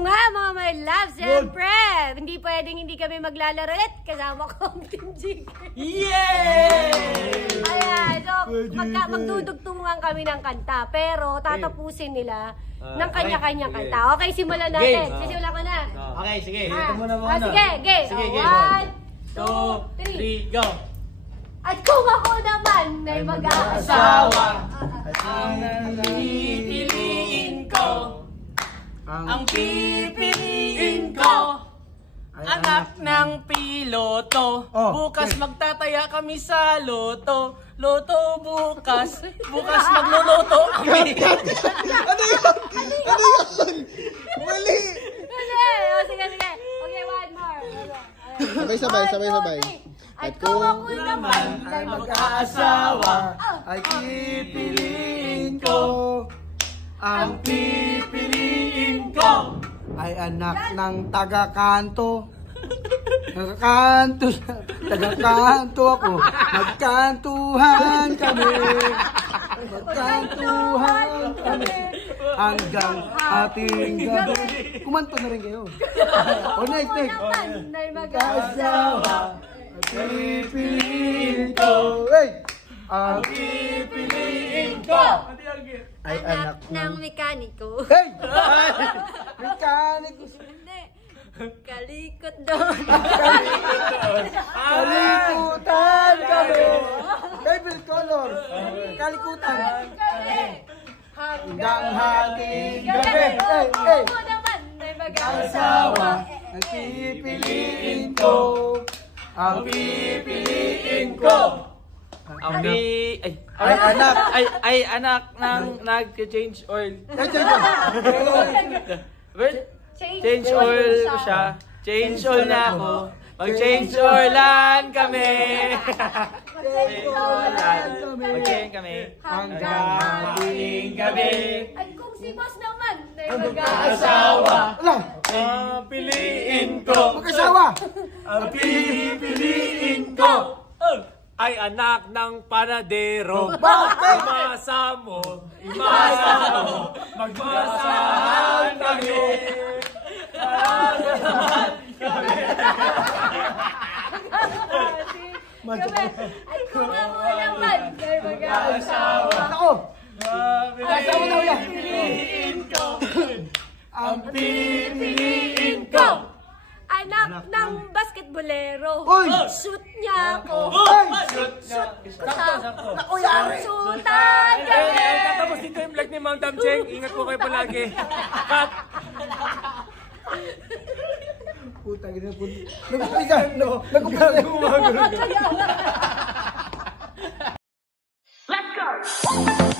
nga mga my love, siyempre, hindi pwedeng hindi kami maglalaro at kasama ko ang Team GK. Yay! Ayan, so magdudugtungan kami ng kanta, pero tatapusin nila ng kanya-kanya kanta. Okay, simulan natin. Sisimulan ko na. Okay, sige. Sige, game. 1, 2, 3, go! At kung ako naman ay mag-aasawa, ang pipiliin ko, anak ng piloto. Bukas magtataya kami sa loto. Loto bukas magluluto kami. Ano yun? Mali! Sige. Okay, one more. Sabay. At kung ako naman ay mag-aasawa, ay pipiliin ko. Ang pipiliin ko ay anak ng taga-kanto. Taga-kanto ako. Magkantuhan kami. Hanggang ating gabi. Kumanto na rin kayo. Next. naman ay mag-aasawa, Pipiliin ko. Ang pipiliin ko ay anak ng mekaniko. Mekaniko. Hindi. Kalikot doon. Kalikutan kami. Favorite color. Kalikutan. Hanggang hating gabi. Ako naman ay mag-aasawa. Ang pipiliin ko. Ang pipiliin ko ay anak ng nag-change oil. Change oil siya. Change oil na ako. Mag-change oilan kami. Mag-change kami. Hanggang hating gabi. At kung si boss naman ay mag-aasawa, Piliin ko. Mag-asawa. Ang pipiliin ko ay anak ng panadero. Imasa mo, magmasahan kami. at kung ako naman ay mag-aasawa, Ako. Piliin ko. Ang Pipiliin ko. anak ng basketbolero. Oy! Shoot niya ako. Ako yari. Sutan kami. Tapos dito yung vlog ni Mang Damcheng. Ingat po kayo palagi. Cut! Putang ina po. Nag-umpisa. Let's go!